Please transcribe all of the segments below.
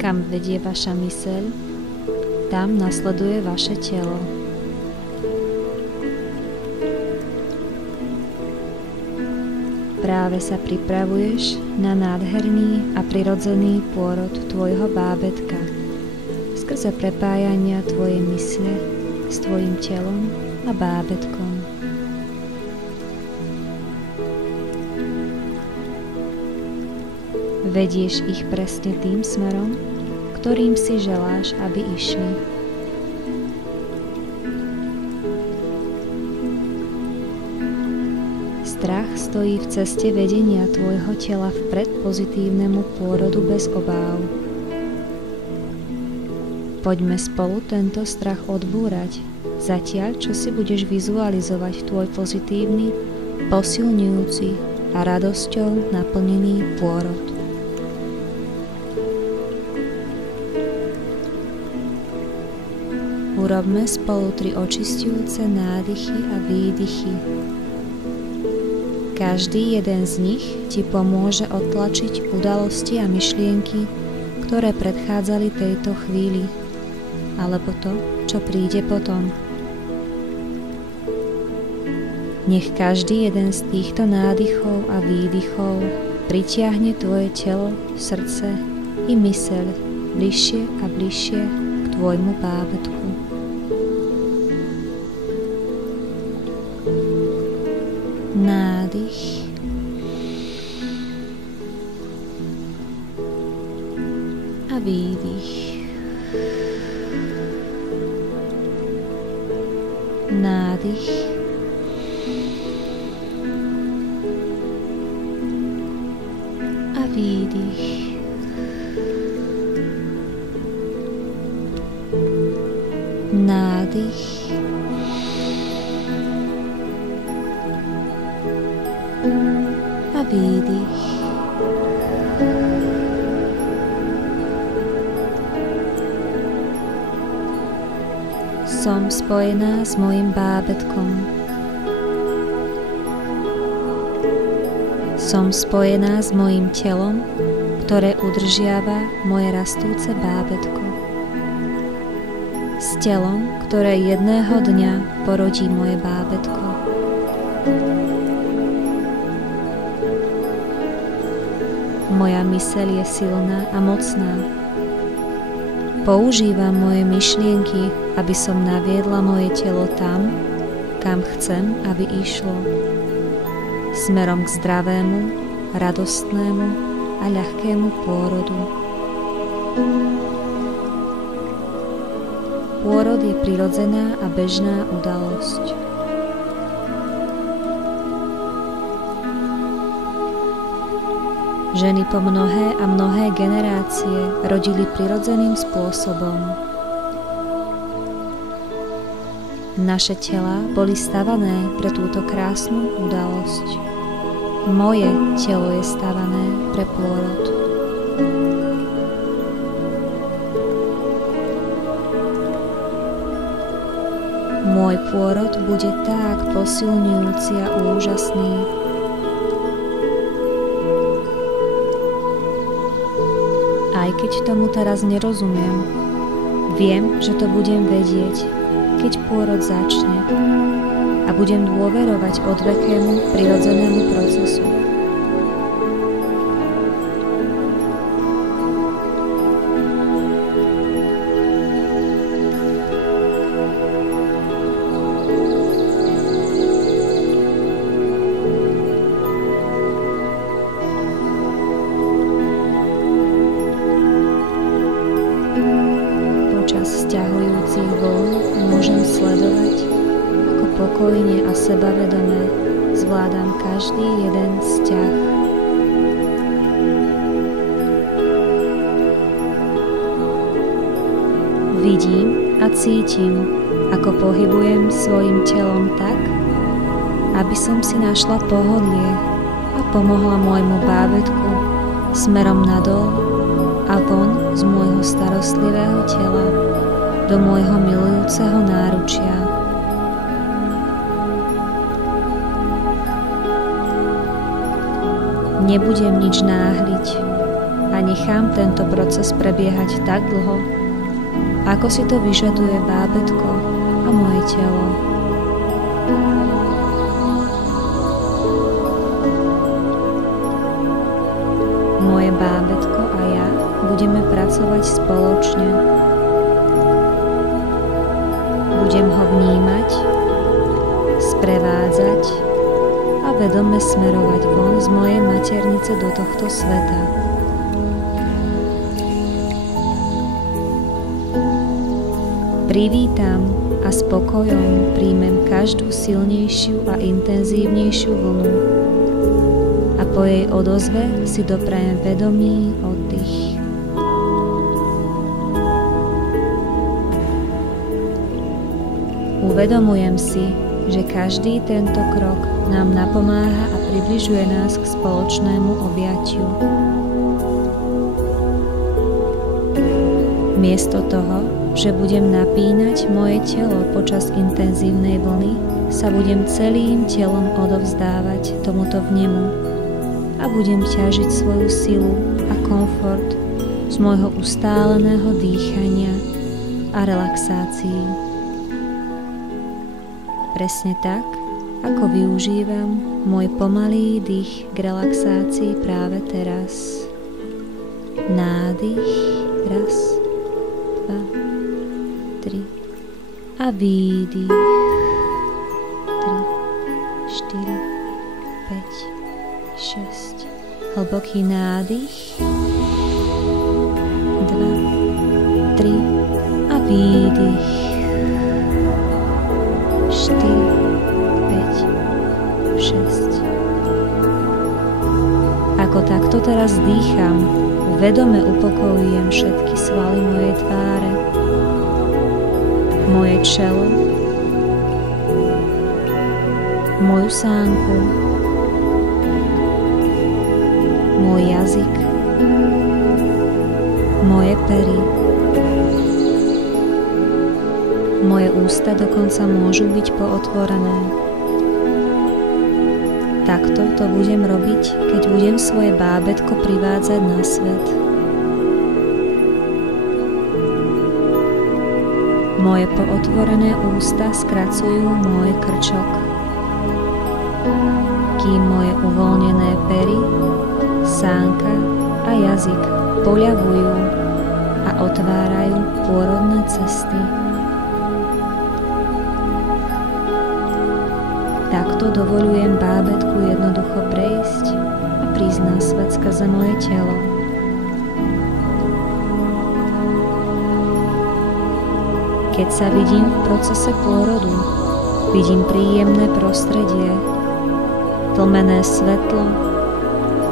Kam vedie vaša myseľ, tam nasleduje vaše telo. Práve sa pripravuješ na nádherný a prirodzený pôrod tvojho bábätka skrze prepájania tvojej mysle s tvojim telom a bábätkom. Vedieš ich presne tým smerom, ktorým si želáš, aby išli. Strach stojí v ceste vedenia tvojho tela vpred pozitívnemu pôrodu bez obáv. Poďme spolu tento strach odbúrať, zatiaľ čo si budeš vizualizovať tvoj pozitívny, posilňujúci a radosťou naplnený pôrod. Urobme spolu 3 očisťujúce nádychy a výdychy. Každý jeden z nich ti pomôže odtlačiť udalosti a myšlienky, ktoré predchádzali tejto chvíli, alebo to, čo príde potom. Nech každý jeden z týchto nádychov a výdychov pritiahne tvoje telo, srdce i myseľ bližšie a bližšie k tvojmu bábätku. Nádych a výdych. Nádych a výdych. Nádych a výdych. Som spojená s mojim bábätkom. Som spojená s mojim telom, ktoré udržiava moje rastúce bábätko. S telom, ktoré jedného dňa porodí moje bábätko. Moja myseľ je silná a mocná. Používam moje myšlienky, aby som naviedla moje telo tam, kam chcem, aby išlo. Smerom k zdravému, radostnému a ľahkému pôrodu. Pôrod je prirodzená a bežná udalosť. Ženy po mnohé a mnohé generácie rodili prirodzeným spôsobom. Naše tela boli stavané pre túto krásnu udalosť. Moje telo je stavané pre pôrod. Môj pôrod bude tak posilňujúci a úžasný. Aj keď tomu teraz nerozumiem, viem, že to budem vedieť, keď pôrod začne a budem dôverovať odvekému prirodzenému procesu. Sťahujúcich vln môžem sledovať, ako pokojne a sebavedome zvládam každý jeden vzťah. Vidím a cítim, ako pohybujem svojim telom tak, aby som si našla pohodlie a pomohla môjmu bábätku smerom nadol a von z môjho starostlivého tela do môjho milujúceho náručia. Nebudem nič náhliť a a nechám tento proces prebiehať tak dlho, ako si to vyžaduje bábätko a moje telo. Moje bábätko a ja budeme pracovať spoločne. Budem ho vnímať, sprevádzať a vedome smerovať von z mojej maternice do tohto sveta. Privítam a spokojom príjmem každú silnejšiu a intenzívnejšiu vlnu a po jej odozve si doprajem vedomý oddych. Uvedomujem si, že každý tento krok nám napomáha a približuje nás k spoločnému objatiu. Miesto toho, že budem napínať moje telo počas intenzívnej vlny, sa budem celým telom odovzdávať tomuto vnemu a budem ťažiť svoju silu a komfort z môjho ustáleného dýchania a relaxácií. Presne tak, ako využívam môj pomalý dých k relaxácii práve teraz. Nádych, raz, 2, 3 a výdych 3, 4, 5, 6. Hlboký nádych 2, 3 a výdych 4, 5, 6. Ako takto teraz dýcham, vedome upokojujem všetky svaly mojej tváre, moje čelo, moju sánku, môj jazyk, moje pery. Moje ústa dokonca môžu byť pootvorené. Takto to budem robiť, keď budem svoje bábätko privádzať na svet. Moje pootvorené ústa skracujú môj krčok, kým moje uvoľnené pery, sánka a jazyk poľavujú a otvárajú pôrodné cesty. Takto dovoľujem bábätku jednoducho prejsť a prísť na svet skrze moje telo. Keď sa vidím v procese pôrodu, vidím príjemné prostredie, tlmené svetlo,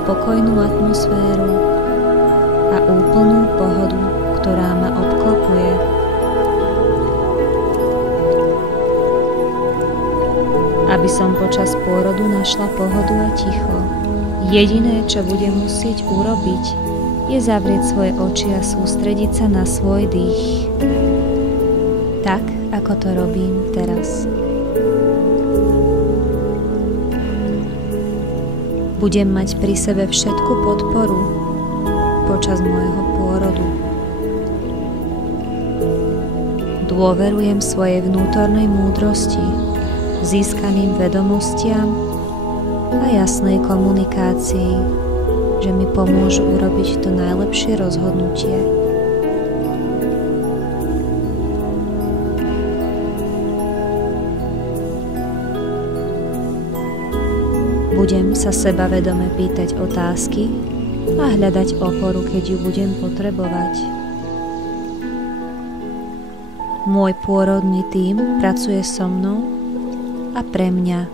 pokojnú atmosféru a úplnú pohodu, ktorá ma obklopuje. Aby som počas pôrodu našla pohodu a ticho, jediné, čo budem musieť urobiť, je zavrieť svoje oči a sústrediť sa na svoj dých. Tak, ako to robím teraz. Budem mať pri sebe všetku podporu počas môjho pôrodu. Dôverujem svojej vnútornej múdrosti, získaným vedomostiam a jasnej komunikácii, že mi pomôžu urobiť to najlepšie rozhodnutie. Budem sa sebavedome pýtať otázky a hľadať oporu, keď ju budem potrebovať. Môj pôrodný tím pracuje so mnou a pre mňa.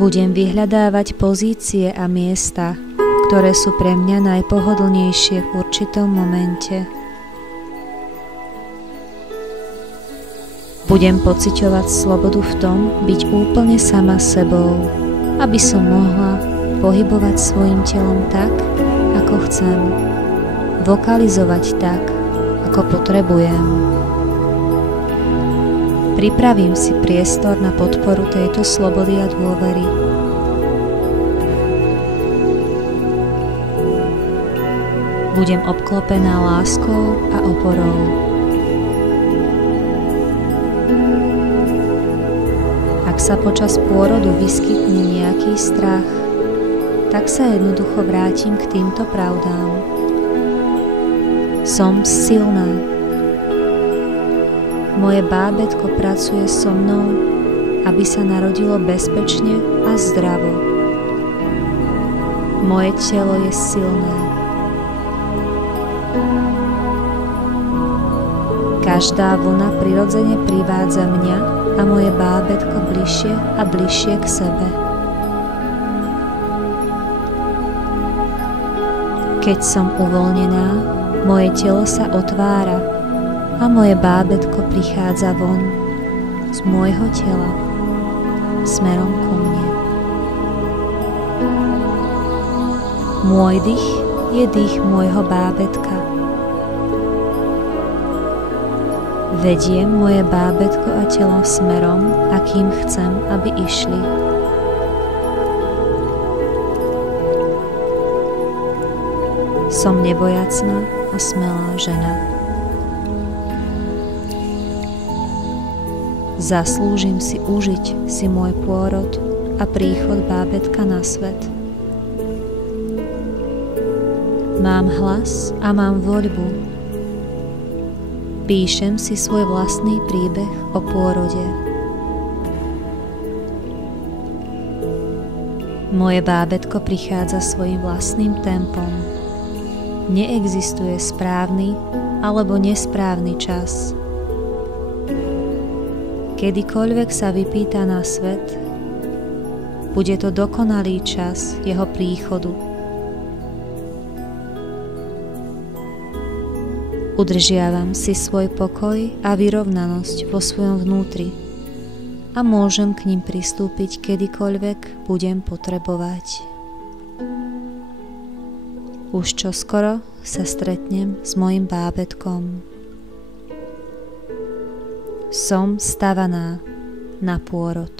Budem vyhľadávať pozície a miesta, ktoré sú pre mňa najpohodlnejšie v určitom momente. Budem pociťovať slobodu v tom byť úplne sama sebou, aby som mohla pohybovať svojim telom tak, ako chcem, vokalizovať tak, ako potrebujem. Pripravím si priestor na podporu tejto slobody a dôvery. Budem obklopená láskou a oporou. Ak sa počas pôrodu vyskytne nejaký strach, tak sa jednoducho vrátim k týmto pravdám. Som silná. Moje bábätko pracuje so mnou, aby sa narodilo bezpečne a zdravo. Moje telo je silné. Každá vlna prirodzene privádza mňa a moje bábätko bližšie a bližšie k sebe. Keď som uvoľnená, moje telo sa otvára a moje bábätko prichádza von z môjho tela smerom ku mne. Môj dých je dých môjho bábätka. Vediem moje bábätko a telo smerom, akým chcem, aby išli. Som nebojacná a smelá žena. Zaslúžim si užiť si môj pôrod a príchod bábätka na svet. Mám hlas a mám voľbu. Píšem si svoj vlastný príbeh o pôrode. Moje bábätko prichádza svojim vlastným tempom. Neexistuje správny alebo nesprávny čas. Kedykoľvek sa vypýta na svet, bude to dokonalý čas jeho príchodu. Udržiavam si svoj pokoj a vyrovnanosť vo svojom vnútri a môžem k nim pristúpiť kedykoľvek budem potrebovať. Už čoskoro sa stretnem s mojim bábätkom. Som stavaná na pôrod.